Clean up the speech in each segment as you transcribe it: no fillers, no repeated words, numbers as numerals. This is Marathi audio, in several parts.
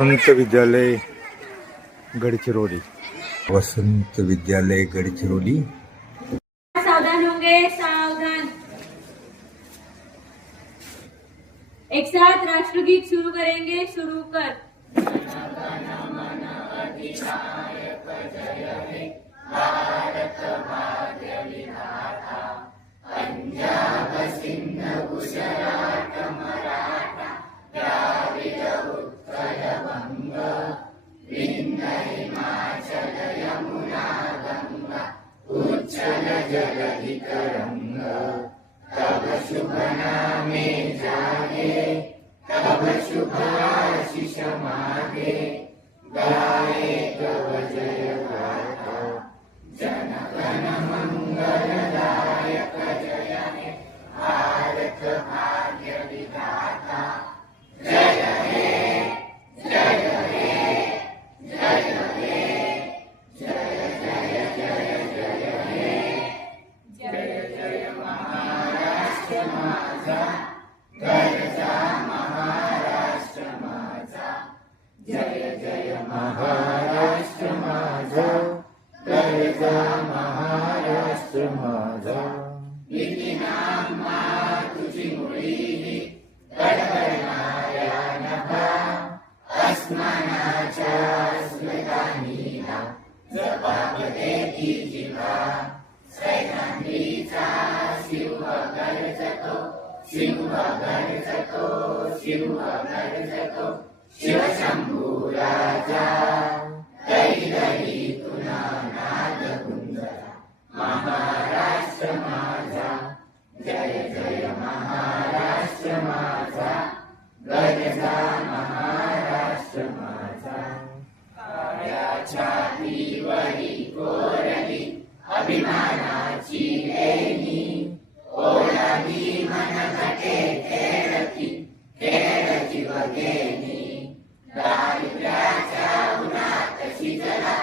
वसंत विद्यालय गडचिरोली। वसंत विद्यालय गडचिरोली। सावधान होंगे, सावधान। एक साथ राष्ट्रगीत शुरू करेंगे, शुरू कर। भारत भाग्य विधाता, पंजाब सिंध गुजरात मराठा, द्राविड उत्कल बंग, विंध्य हिमाचल यमुना गंगा, उज्जल जलधि तरंग। तब शुभ नामे जागे, तब शुभ आशीष मागे, गाए तब जय गाथा, जन गण मंगलदायक जय हे, भारत भाग्य विधाता। जय हे, जय हे, जय हे, जय जय जय जय हे, जय जय महाराष्ट्र माझा, गरजा महाराष्ट्र माझा, जय जय महाराष्ट्र माझा, गरजा महाराष्ट्र माझा। विधिनामा तुझी मुळी, गडगडणाऱ्या नभा, अस्मानाच्या स्मृतानीला, जबाब देती जिवा। सह्याद्रीचा सिंह गर्जतो, सिंह गर्जतो, सिंह गर्जतो, शिवशंभू राजा। दैदैतून नाद गुंजला, महाराष्ट्र माझा, जय जय महाराष्ट्र माझा, गरजा महाराष्ट्र माझा। काळ्या छातीवरी कोरली अभिमानाची लेणी, ओलावी मनगटे खेळती, खेळ जीवघेणी। दारिद्र्याच्या उन्हात शिजला,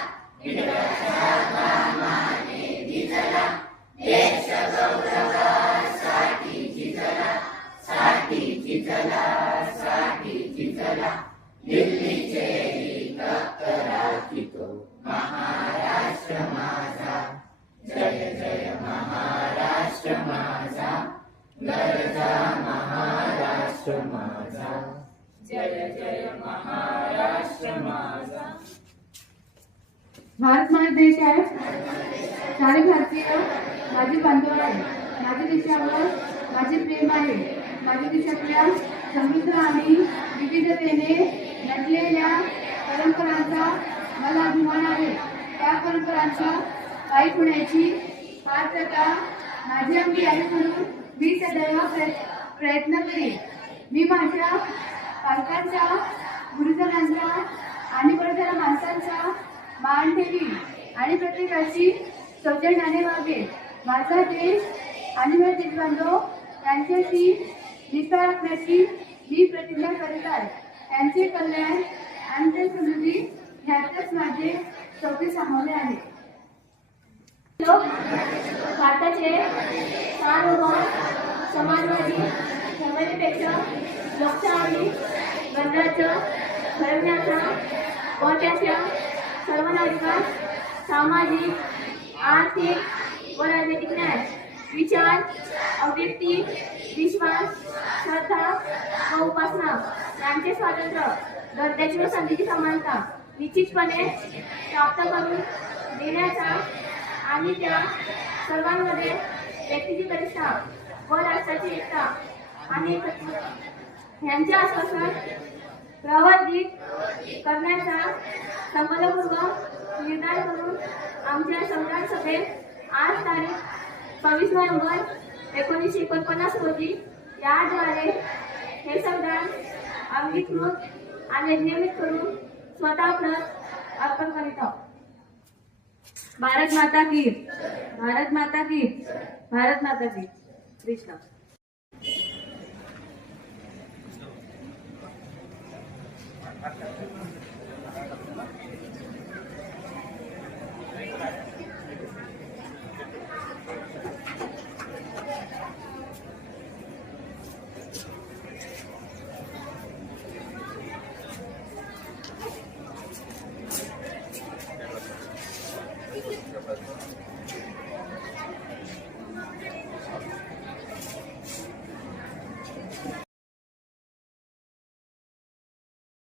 विडव्याच्या घामाने भिजला, देश गौरवासाठी झिजला, साठी झिजला, साठी झिजला। दिल्लीचे तख्त राखितो, महाराष्ट्र माझा, जय जय महाराष्ट्र माझा, गरजा महाराष्ट्र माझा, जय जय महाराष्ट्र माझा। भारत माझा देश आहे, सारे भारतीय माझे बांधव आहे, माझ्या देशावर माझे प्रेम आहे। माझ्या देशातल्या समृद्ध आणि विविधतेने नटलेल्या परंपरांचा मला अभिमान आहे। त्या परंपरांचा पायी होण्याची पात्रता माझी अंगी आहे, म्हणून मी सदैव प्रयत्न करेन। मी माझ्या पालकांचा, गुरुजनांचा आणि वडील माणसांचा मान ठेवी आणि प्रत्येकाची सौजन्याने वागेल। माझा देश आणि माझे देशबांधव यांच्याशी निष्ठा राखण्याची मी प्रतिज्ञा करीत आहे। त्यांचे कल्याण आणि समृद्धी ह्यातच माझे सौख्य सामावले आहे। भारताचे सार्वभौम, समाजवादी, धर्मनिरपेक्ष, लोकशाही, गणराज्य घडवण्याचा व त्याच्या सर्व नागरिकांस सामाजिक, आर्थिक व राजनैतिक न्याय, विचार, अभिव्यक्ती, विश्वास, श्रद्धा व उपासना यांचे स्वातंत्र्य, दर्जाची व संधीची समानता निश्चितपणे प्राप्त करून देण्याचा आणि त्या सर्वांमध्ये व्यक्तीची प्रतिष्ठा व राष्ट्राची एकता आणि एकत्व यांचे आश्वासन प्रवर्धित करण्याचा संकल्पपूर्वक निर्धार करून आमच्या संविधान सभेत आज तारीख 22 नोव्हेंबर 1949 रोजी याद्वारे हे संविधान अंगीकृत आणि नियमित करून स्वतः प्रत अर्पण करीत आहोत। भारत माता की, भारत माता की, भारत माता की। कृष्ण। करतात